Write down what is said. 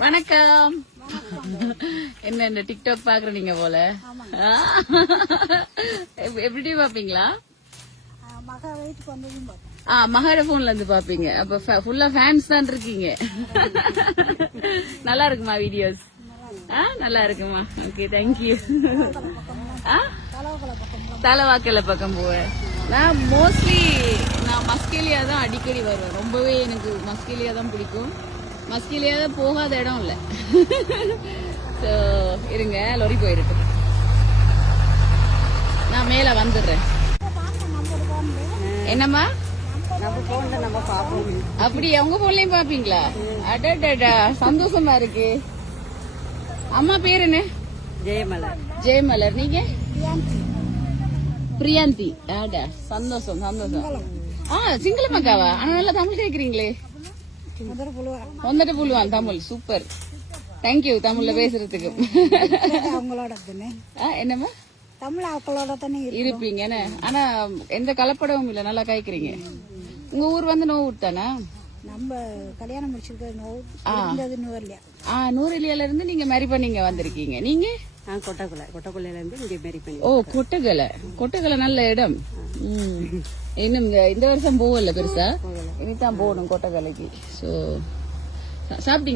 வணக்கம். என்ன இந்த டிக்டாக் பாக்குற நீங்க போல எப்படி பாப்பீங்களா? மகாட போன்ல இருந்து பாப்பீங்க. அப்ப ஃபுல்லா ஃபேன்ஸ் தான் இருக்கீங்க. நல்லா இருக்குமா வீடியோஸ்? நல்லா இருக்குமா? Okay, thank you. தலவாக்கல பக்கம் போவேன். நான் மோஸ்ட்லி மஸ்கேலியா தான் அடிக்கடி வருவேன். ரொம்பவே எனக்கு மஸ்கேலியா தான் பிடிக்கும். மஸ்கேலியா தான் போகாத இடம் இல்ல. சோ இருங்க, லொரி போயிருக்கு. நான் மேல வந்துடுறேன். என்னம்மா? அப்படியா? உங்க போன்லயும் பாப்பீங்களா? அடடா, சந்தோஷமா இருக்கு. அம்மா பேர் என்ன? ஜெயமலர். ஜெயமலர். நீங்க? பிரியாந்தி. ஆடா, சந்தோஷம் சந்தோஷம். சிங்கள மக்காவா? ஆனா நல்லா தமிழ் கேக்குறீங்களே. வந்துட்டு புள்ளுவான் தமிழ். சூப்பர், தேங்க்யூ தமிழ்ல பேசுறதுக்கு. என்னம்மா? தமிழ் அவங்களோட தானே இருப்பீங்க. ஆனா எந்த கலப்படமும் இல்ல, நல்லா காய்க்கிறீங்க. உங்க ஊர் வந்து நோவுட் தானா? நம்ம கல்யாணம் முடிச்சிருக்க நூறுலியா. நூறுலியால இருந்து நீங்க மேரி பண்ணீங்க வந்திருக்கீங்க. நீங்க? கொட்டக்குள்ளையில இருந்து இங்க மேரி பண்ணி. ஓ, கொட்டகலை நல்ல இடம். இன்னும் இந்த வருஷம் போகல பெருசா. இனிதான் போகணும் கொட்டகலைக்கு. சோ சாப்பிட்டீங்க?